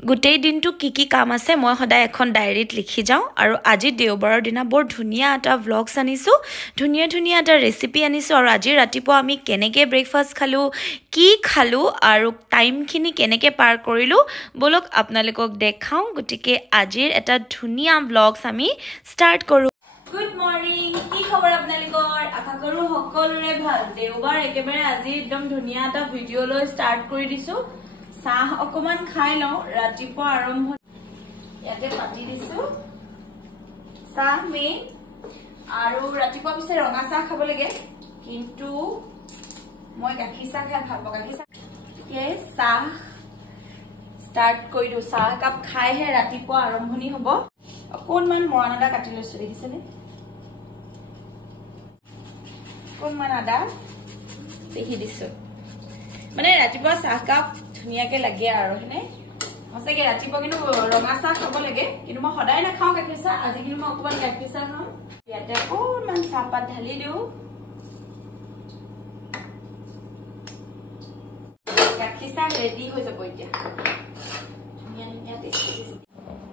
গোটেই দিনটো কি কাম আছে মই সদায় এখন ডায়েৰীত লিখি যাওঁ আৰু আজি দেওবাৰৰ দিনা বৰ ধুনীয়া এটা ভ্লগছ আনিছোঁ ধুনীয়া এটা ৰেচিপি আনিছোঁ আৰু আজি ৰাতিপুৱা আমি কেনেকৈ ব্ৰেকফাষ্ট খালোঁ কি খালোঁ আৰু টাইমখিনি কেনেকৈ পাৰ কৰিলোঁ বলক আপোনালোকক দেখাওঁ গতিকে আজিৰ এটা ধুনীয়া ভ্লগছ আমি ষ্টাৰ্ট কৰোঁ গুড মৰ্নিং কি খবৰ আপোনালোকৰ আশা কৰোঁ সকলোৰে ভাল দেওবাৰ একেবাৰে আজি একদম ধুনীয়া এটা ভিডিঅ' লৈ ষ্টাৰ্ট কৰি দিছোঁ চাহ অকমান খাই লওঁ ৰাতিপুৱা আৰম্ভ ইয়াতে পাতি দিছো চাহ মেইন আৰু ৰাতিপুৱা পিছে ৰঙা চাহ খাব লাগে কিন্তু মই গাখীৰ চাহ খাই ভাল পাওঁ গাখীৰ চাহ চাহ ষ্টাৰ্ট কৰি দিওঁ চাহ কাপ খাইহে ৰাতিপুৱা আৰম্ভণি হ'ব অকণমান মৰাণ আদা কাটি লৈছো দেখিছেনে অকণমান আদা পিহি দিছো মানে ৰাতিপুৱা চাহ কাপ ধুনীয়াকে লাগে আৰু হেনে সঁচাকে ৰাতিপুৱা কিন্তু ৰঙা চাহ খাব লাগে কিন্তু মই সদায় নাখাওঁ গাখীৰ চাহ আজি কিন্তু মই অকণমান গাখীৰ চাহ খাওঁ ইয়াতে অকণমান চাহপাত ঢালি দিওঁ গাখীৰ চাহ ৰেডি হৈ যাব এতিয়া ধুনীয়া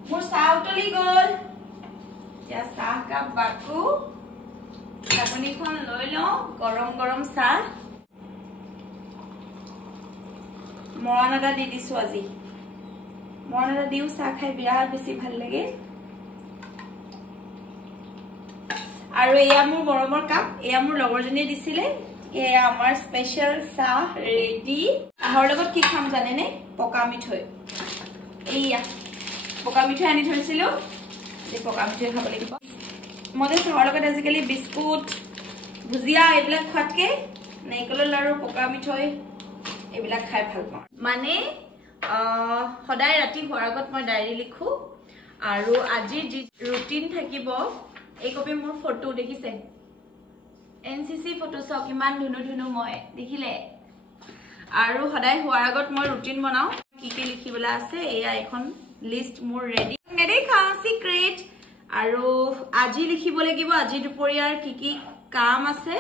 মোৰ চাহ উতলি গ'ল এতিয়া চাহ কাপ বাকো চাকনিখন লৈ লওঁ গৰম চাহ মৰাণ আদা দি দিছো আজি মৰাণ আদা দিও চাহ খাই বিৰাট বেছি ভাল লাগে আৰু এয়া মোৰ মৰমৰ কাপ এয়া মোৰ লগৰজনীয়ে দিছিলে এয়া আমাৰ স্পেচিয়েল চাহ ৰেডি আহৰ লগত কি খাম জানেনে পকা মিঠৈ এয়া পকা মিঠৈ আনি থৈছিলো এই পকা মিঠৈ খাব লাগিব মই চাহৰ লগত আজিকালি বিস্কুট ভুজিয়া এইবিলাক খোৱাতকে নাৰিকলৰ লাৰু পকা মিঠৈ এইবিলাক খাই ভাল পাওঁ মানে সদায় ৰাতি হোৱাৰ আগত মই ডায়েৰী লিখো আৰু আজি যি ৰুটিন থাকিব এই কপি মোৰ ফটো দেখিছে এনসিসি ফটো চাওক ইমান ধুনু মই দেখিলে আৰু সদায় হোৱাৰ আগত মই ৰুটিন বনাও কি লিখিবলা আছে এয়া এখন লিষ্ট মোৰ ৰেডি নেদেখা সিক্ৰেট আৰু আজি লিখিব লাগিব আজি দুপৰীয়াৰ কি কাম আছে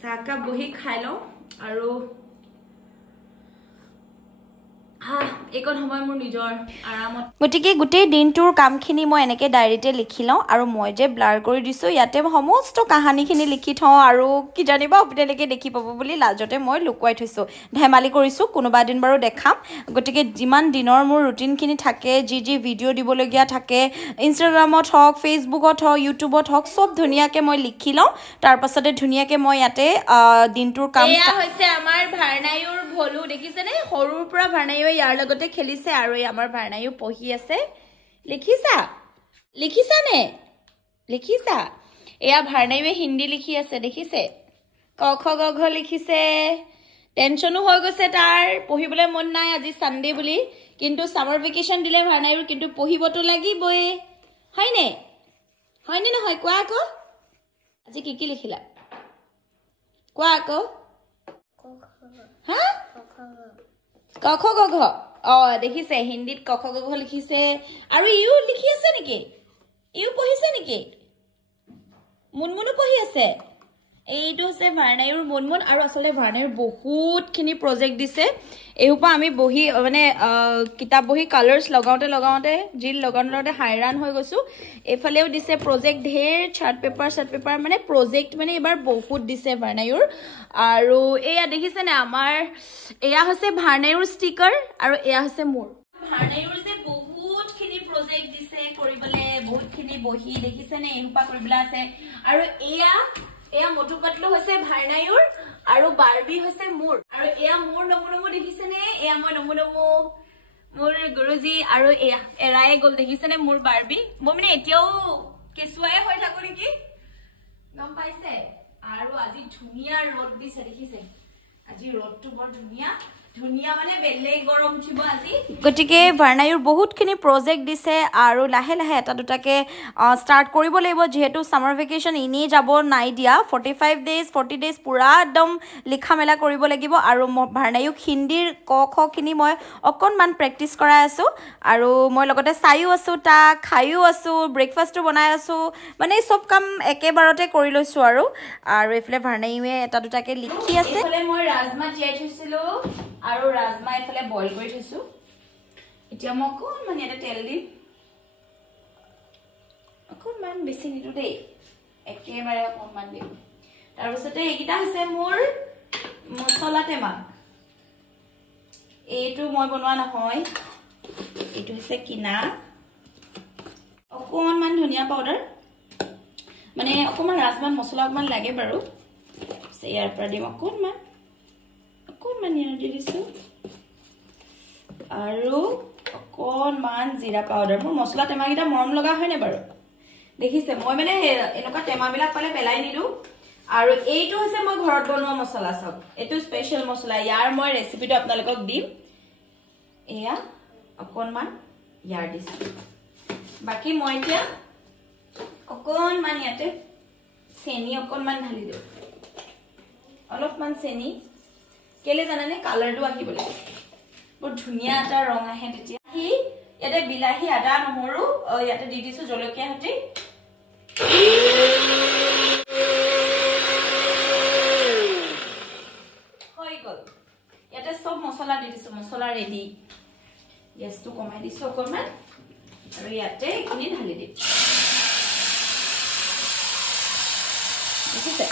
চাহকা বহি খাই লওঁ আৰু গতিকে গোটেই দিনটোৰ কামখিনি মই এনেকৈ ডায়েৰীতে লিখি লওঁ আৰু মই যে ব্লাৰ কৰি দিছোঁ ইয়াতে সমস্ত কাহানীখিনি লিখি থওঁ আৰু কি জানিবা আপোনালোকে দেখি পাব বুলি লাজতে মই লুকুৱাই থৈছোঁ ধেমালি কৰিছোঁ কোনোবা দিন বাৰু দেখাম গতিকে যিমান দিনৰ মোৰ ৰুটিনখিনি থাকে যি ভিডিঅ' দিবলগীয়া থাকে ইনষ্টাগ্ৰামত হওক ফেচবুকত হওক ইউটিউবত হওক চব ধুনীয়াকৈ মই লিখি লওঁ তাৰপাছতে ধুনীয়াকৈ মই ইয়াতে দিনটোৰ কাম হৈছে আমাৰ ভাৰনায়ুৰ ভলু দেখিছেনে সৰুৰ পৰা ভাৰনায়ুৱে ইয়াৰ লগতে খেলিছে আৰু আমাৰ ভাৰনায়ু পঢ়ি আছে লিখিছা এয়া ভাৰনায়ুৱে হিন্দী লিখি আছে দেখিছে ক খ গ ঘ লিখিছে টেনচনো হৈ গৈছে তাৰ পঢ়িবলৈ মন নাই আজি সানডে বুলি কিন্তু সামাৰ ভেকেশন দিলে ভাৰনায়ুৰ কিন্তু পঢ়িবতো লাগিবই হয়নে নহয় কোৱা আকৌ আজি কি লিখিলা কোৱা আকৌ হা ক খ গ ঘ দেখিছে হিন্দীত ক খ গ ঘ লিখিছে আৰু ইউ লিখি আছে নেকি ইউ পঢ়িছে নেকি মুনমুনো পঢ়ি আছে এইটো হৈছে ভাৰনায়ুৰ মুনমুন আৰু আসলে ভাৰনায়ুৰ বহুতখিনি প্ৰজেক্ট দিছে এইহোপা আমি বহি মানে কিতাপ বহি কালাৰ্ছ লগাওঁতে জিল লগাওঁতে হাইৰাণ হৈ গৈছোঁ এইফালেও দিছে প্ৰজেক্ট ঢেৰ চাৰ্ট পেপাৰ মানে প্ৰজেক্ট মানে এইবাৰ বহুত দিছে ভাৰনায়ুৰ আৰু এয়া দেখিছেনে আমাৰ এয়া হৈছে ভাৰনায়ুৰ ষ্টিকাৰ আৰু এয়া হৈছে মোৰ ভাৰনায়ুৰ যে বহুতখিনি প্ৰজেক্ট দিছে কৰিবলৈ বহুতখিনি বহি দেখিছেনে এইহোপা কৰিবলৈ আছে আৰু এয়া মটু পাতলু হৈছে ভাৰনায়ুৰ আৰু বাৰ্বি হৈছে মোৰ আৰু এয়া মোৰ নমু দেখিছেনে এয়া মই নমু মোৰ গুৰুজী আৰু এয়া এৰাই গ'ল দেখিছেনে মোৰ বাৰ্বি মই মানে এতিয়াও কেঁচুৱাই হৈ থাকো নেকি গম পাইছে আৰু আজি ধুনীয়া ৰ'দ দিছে দেখিছে আজি ৰ'দটো বৰ ধুনীয়া মানে বেলেগ গৰম উঠিব আজি গতিকে ভাৰনায়ুৰ বহুতখিনি প্ৰজেক্ট দিছে আৰু লাহে এটা দুটাকে ষ্টাৰ্ট কৰিব লাগিব যিহেতু সামাৰ ভেকেশন এনেই যাব নাই দিয়া 40 ডেজ পুৰা একদম লিখা মেলা কৰিব লাগিব আৰু ভাৰনায়ুক হিন্দীৰ ক খ খিনি মই অকণমান প্ৰেক্টিছ কৰাই আছোঁ আৰু মই লগতে চাইও আছোঁ তাক খাইও আছোঁ ব্ৰেকফাষ্টটো বনাই আছোঁ মানে চব কাম একেবাৰতে কৰি লৈছোঁ আৰু এইফালে ভাৰনায়ুৱে এটা দুটাকে লিখি আছে এইফালে মই ৰাজমা তিয়াই থৈছিলোঁ আৰু ৰাজমা এফালে বইল কৰি থৈছোঁ এতিয়া মই অকণমান ইয়াতে তেল দিম অকণমান বেছি নিদো দেই একেবাৰে অকণমান দিম তাৰপিছতে এইকেইটা হৈছে মোৰ মছলা টেমা এইটো মই বনোৱা নহয় এইটো হৈছে কিনা অকণমান ধনিয়া পাউডাৰ মানে অকণমান ৰাজমান মছলা অকণমান লাগে বাৰু ইয়াৰ পৰা দিম অকণমান ইয়াৰ দি দিছোঁ আৰু অকণমান জিৰা পাউডাৰ মোৰ মছলা টেমাকেইটা মৰম লগা হয়নে বাৰু দেখিছে মই মানে এনেকুৱা টেমাবিলাক পালে পেলাই নিদিওঁ আৰু এইটো হৈছে মই ঘৰত বনোৱা মছলা সব এইটো স্পেশাল মছলা ইয়াৰ মই ৰেচিপিটো আপোনালোকক দিম এয়া অকণমান ইয়াৰ দিছোঁ বাকি মই এতিয়া অকণমান ইয়াতে চেনি অকণমান ঢালি দিওঁ অলপমান চেনি কেলে জানানে কালাৰটো আহিবলৈ বহুত ধুনীয়া এটা ৰং আহে তেতিয়া ইয়াতে বিলাহী আদা নহৰু ইয়াতে দি দিছোঁ জলকীয়া হতি হৈ গ'ল ইয়াতে সব মছলা দি দিছোঁ মছলা ৰেডি গেছটো কমাই দিছোঁ অকণমান আৰু ইয়াতে এইখিনি ঢালি দিম দেখিছে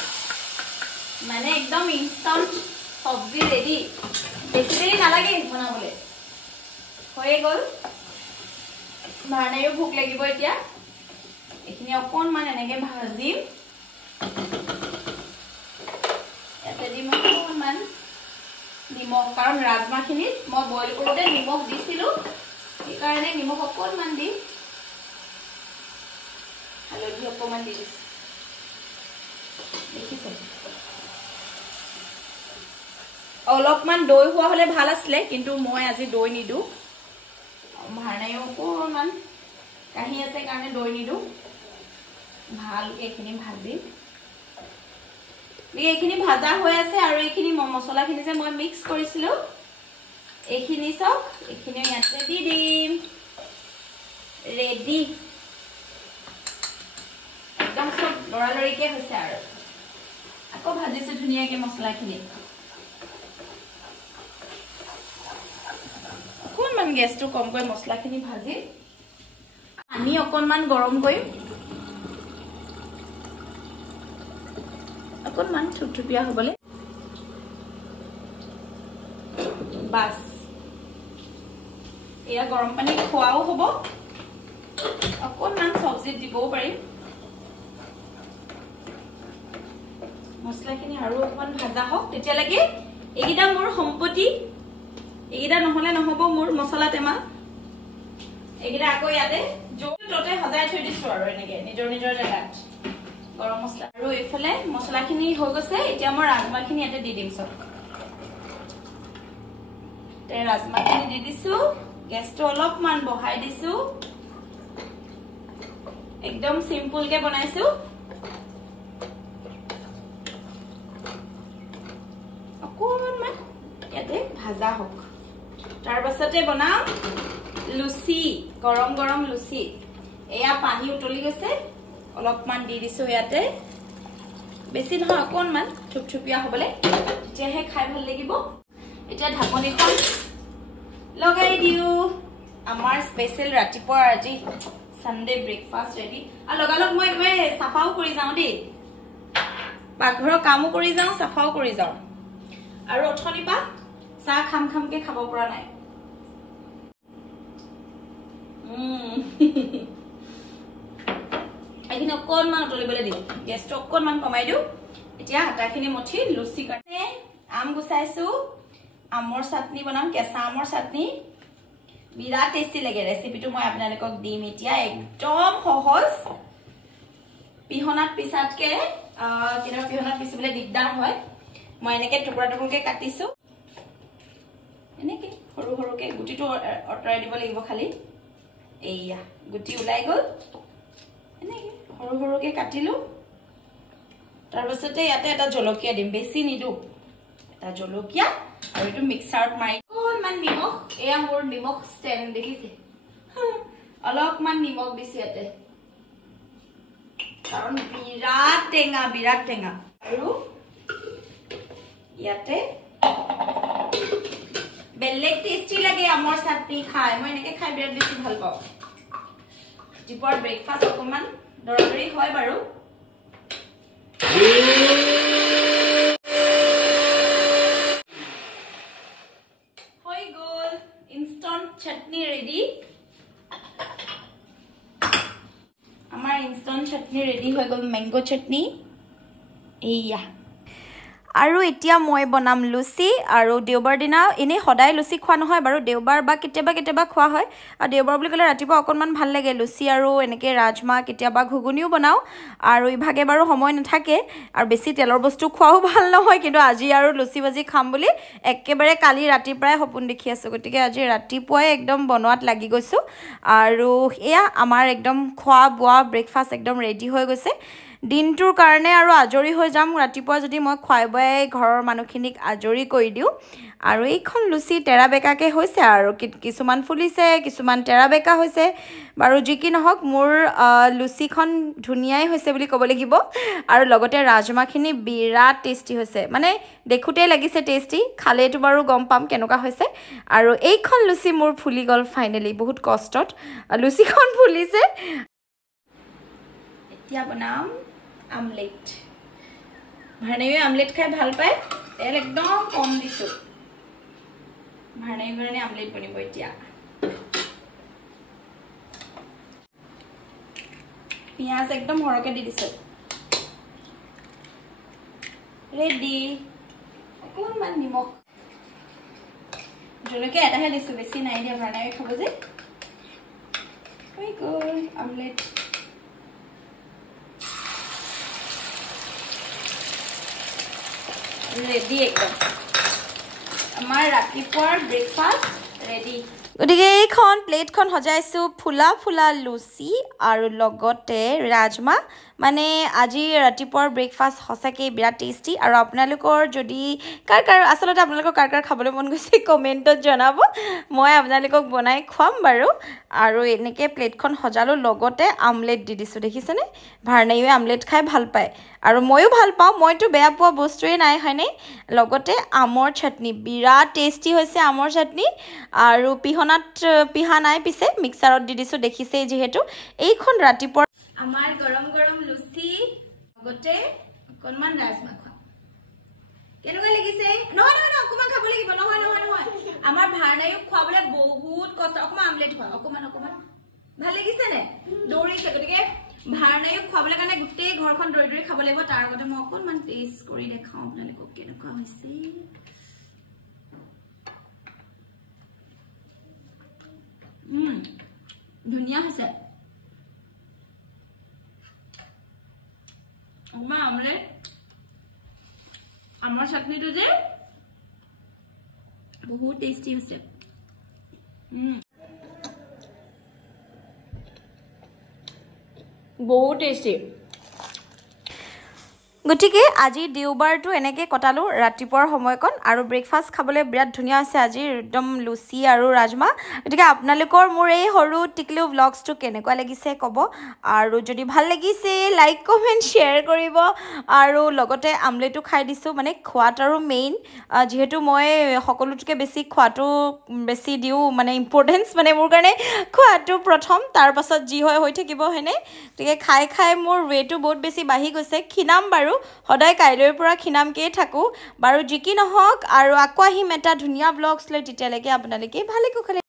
মানে একদম ইনষ্টান্ট সবজি ৰেডি বেছি দেৰি নালাগে বনাবলৈ হৈ গ'ল ভাৰনাইও ভোক লাগিব এতিয়া এইখিনি অকণমান এনেকে ভাজিম ইয়াতে দিম অকণমান নিমখ কাৰণ ৰাজমাহখিনিত মই বইল কৰোঁতে নিমখ দিছিলোঁ সেইকাৰণে নিমখ অকণমান দিম হালধি অকণমান দি দিছোঁ দেখিছে অলপমান দৈ হোৱা হলে ভাল আছিলে কিন্তু মই আজি দৈ নিদো ভাৰনাইও অকণমান কাহি আছে কাৰণে দৈ নিদো ভালকে এইখিনি ভাজিম এইখিনি ভাজা হৈ আছে আৰু এইখিনি মছলাখিনি যে মই মিক্স কৰিছিলোঁ এইখিনি সব এইখিনি ইয়াতে দি দিম ৰেডি একদম সব লৰালৰিকে হৈছে আৰু আকৌ ভাজিছোঁ ধুনীয়াকে মছলাখিনি অকণমান গেছটো কমকৈ মছলাখিনি ভাজি পানী অকণমান গৰম কৰিম অকণমান থুপথুপীয়া হ'বলৈ বাস এয়া গৰম পানী খোৱাও হ'ব অকণমান সবজিত দিবও পাৰিম মছলাখিনি আৰু অকণমান ভাজা হওক তেতিয়ালৈকে এইকেইটা মোৰ সম্পত্তি এইকেইটা নহলে নহব মোৰ মছলা টেমা এইকেইটা আকৌ ইয়াতে য'তে সজাই থৈ দিছোঁ আৰু এনেকে নিজৰ নিজৰ জেগাত গৰম মছলা আৰু এইফালে মছলাখিনি হৈ গৈছে এতিয়া মই ৰাজমাহখিনি ইয়াতে দি দিম সব ৰাজমাহখিনি দি দিছোঁ গেছটো অলপমান বঢ়াই দিছোঁ একদম সিম্পলকে বনাইছোঁ অকণমান ইয়াতে ভাজা হওক তাৰ পাছতে বনাম লুচি গৰম গৰম লুচি এয়া পানী উতলি গৈছে অলপমান দি দিছোঁ ইয়াতে বেছি নহয় অকণমান থুপথুপীয়া হ'বলৈ তেতিয়াহে খাই ভাল লাগিব এতিয়া ঢাকনিখন লগাই দিওঁ আমাৰ স্পেচিয়েল ৰাতিপুৱা আজি সানডে ব্ৰেকফাষ্ট ৰেডি আৰু লগালগ মই একেবাৰে চাফাও কৰি যাওঁ দেই পাকঘৰৰ কামো কৰি যাওঁ চাফাও কৰি যাওঁ আৰু অথনিৰ পৰা চাহ খামকে খাব পৰা নাই এইখিনি অকণমান উতলিবলৈ দিম গেছটো অকণমান কমাই দিওঁ এতিয়া আটাখিনি মঠি লুচি কাৰণে আম গুচাইছোঁ আমৰ চাটনি বনাম কেঁচা আমৰ চাটনি বিৰাট টেষ্টি লাগে ৰেচিপিটো মই আপোনালোকক দিম এতিয়া একদম সহজ পিহনাত পিছাতকে কেতিয়াবা পিহনাত পিচিবলৈ দিগদাৰ হয় মই এনেকে টুকুৰা টুকুৰকে কাটিছোঁ এনেকে সৰু সৰুকে গুটিটো অতৰাই দিব লাগিব খালি এইয়া গুটি ওলাই গ'ল এনেকে সৰু সৰুকে কাটিলোঁ তাৰপাছতে ইয়াতে এটা জলকীয়া দিম বেছি নিদোঁ এটা জলকীয়া আৰু এইটো মিক্সাৰত মাৰি অকণমান নিমখ এয়া মোৰ নিমখ ষ্টেণ্ড দেখিছে অলপমান নিমখ দিছোঁ ইয়াতে কাৰণ বিৰাট টেঙা আৰু ইয়াতে বেলেগ টেষ্টি লাগে আমৰ চাটনি খাই মই এনেকে খাই বিৰাট বেছি ভাল পাওঁ ৰাতিপুৱাৰ ব্ৰেকফাষ্ট অকমান দৰদৰি হয় বাৰু হৈ গ'ল ইনষ্টেন্ট চাটনি ৰেডি আমাৰ ইনষ্টেন্ট চাটনি ৰেডি হৈ গ'ল মেংগো চাটনি এইয়া আৰু এতিয়া মই বনাম লুচি আৰু দেওবাৰ দিনা এনে সদায় লুচি খোৱা নহয় বাৰু দেওবাৰ বা কেতিয়াবা খোৱা হয় আৰু দেওবাৰ বুলি ক'লে ৰাতিপুৱা অকণমান ভাল লাগে লুচি আৰু এনেকৈ ৰাজমা কেতিয়াবা ঘুগুনিও বনাওঁ আৰু ইভাগে বাৰু সময় নাথাকে আৰু বেছি তেলৰ বস্তু খোৱাও ভাল নহয় কিন্তু আজি আৰু লুচি ভাজি খাম বুলি একেবাৰে কালি ৰাতিৰ পৰাই সপোন দেখি আছোঁ গতিকে আজি ৰাতিপুৱাই একদম বনোৱাত লাগি গৈছোঁ আৰু এয়া আমাৰ একদম খোৱা বোৱা ব্ৰেকফাষ্ট একদম ৰেডি হৈ গৈছে দিনটোৰ কাৰণে আৰু আজৰি হৈ যাম ৰাতিপুৱা যদি মই খুৱাই বয়াই ঘৰৰ মানুহখিনিক আজৰি কৰি দিওঁ আৰু এইখন লুচি তেৰা বেকাকে হৈছে আৰু কিছুমান ফুলিছে কিছুমান তেৰা বেকা হৈছে বাৰু যি কি নহওক মোৰ লুচিখন ধুনীয়াই হৈছে বুলি ক'ব লাগিব আৰু লগতে ৰাজমাখিনি বিৰাট টেষ্টি হৈছে মানে দেখোঁতেই লাগিছে টেষ্টি খালেতো বাৰু গম পাম কেনেকুৱা হৈছে আৰু এইখন লুচি মোৰ ফুলি গ'ল ফাইনেলি বহুত কষ্টত লুচিখন ফুলিছে এতিয়া বনাম আমলেট ভাৰ্ণাইয়ে আমলেট খাই ভাল পায় তেল একদম কম দিছোঁ ভাৰ্ণাইৰ কাৰণে আমলেট বনিব এতিয়া পিঁয়াজ একদম সৰহকৈ দি দিছোঁ ৰেডি অকণমান নিমখ জলকীয়া এটাহে দিছোঁ বেছি নাই দিয়া ভাৰ্ণাইয়ে খাব যে হৈ গ'ল আমলেট ৰেডি একদম আমাৰ ৰাতিপুৱাৰ ব্ৰেকফাষ্ট ৰেডি গতিকে এইখন প্লেটখন সজাইছোঁ ফুলা ফুলা লুচি আৰু লগতে ৰাজমা মানে আজি ৰাতিপুৱাৰ ব্ৰেকফাষ্ট সঁচাকৈ বিৰাট টেষ্টি আৰু আপোনালোকৰ যদি কাৰ আচলতে আপোনালোকৰ কাৰ খাবলৈ মন গৈছে কমেণ্টত জনাব মই আপোনালোকক বনাই খুৱাম বাৰু আৰু এনেকৈ প্লেটখন সজালোঁ লগতে আমলেট দি দিছোঁ দেখিছেনে ভাৰ্ণাইয়ে আমলেট খাই ভাল পায় আৰু ময়ো ভাল পাওঁ মইতো বেয়া পোৱা বস্তুৱেই নাই হয়নে লগতে আমৰ চাটনি বিৰাট টেষ্টি হৈছে আমৰ চাটনি আৰু পিহা নাই পিছে মিক্সাৰত দি দিছোঁ দেখিছেই যিহেতু এইখন ৰাতিপুৱা আমাৰ গৰম গৰম লুচি লগতে অকণমান ৰাজমা খোৱা কেনেকুৱা লাগিছে নহয় অকণমান খাব লাগিব নহয় আমাৰ ভাৰ্ণাইক খুৱাবলৈ বহুত কষ্ট অকণমান আমলেট খোৱা অকণমান ভাল লাগিছেনে দৌৰিছে গতিকে ভাৰ্ণাইক খুৱাবলৈ কাৰণে গোটেই ঘৰখন দৌৰি খাব লাগিব তাৰ আগতে মই অকণমান টেষ্ট কৰি দেখাওঁ আপোনালোকক কেনেকুৱা হৈছে ধুনীয়া হৈছে অকণমান আমলেট আমাৰ চাটনিটো যে বহুত টেষ্টি হৈছে বহুত টেষ্টি গতিকে আজি দেওবাৰটো এনেকৈ কটালোঁ ৰাতিপুৱাৰ সময়কণ আৰু ব্ৰেকফাষ্ট খাবলৈ বিৰাট ধুনীয়া হৈছে আজি একদম লুচি আৰু ৰাজমা গতিকে আপোনালোকৰ মোৰ এই সৰু টিকলু ভ্লগছটো কেনেকুৱা লাগিছে ক'ব আৰু যদি ভাল লাগিছে লাইক কমেণ্ট শ্বেয়াৰ কৰিব আৰু লগতে আমলেটো খাই দিছোঁ মানে খোৱাত আৰু মেইন যিহেতু মই সকলোতকৈ বেছি খোৱাটো বেছি দিওঁ মানে ইম্পৰ্টেঞ্চ মানে মোৰ কাৰণে খোৱাটো প্ৰথম তাৰ পাছত যি হয় হৈ থাকিব হয়নে গতিকে খাই মোৰ ৱেটো বহুত বেছি বাঢ়ি গৈছে ক্ষীণাম বাৰু সদায় কাইলৈৰ পৰা ক্ষীণামকেই থাকোঁ বাৰু যি কি নহওক আৰু আকৌ আহিম এটা ধুনীয়া ব্লগছ লৈ তেতিয়ালৈকে আপোনালোকে ভালে কুশলে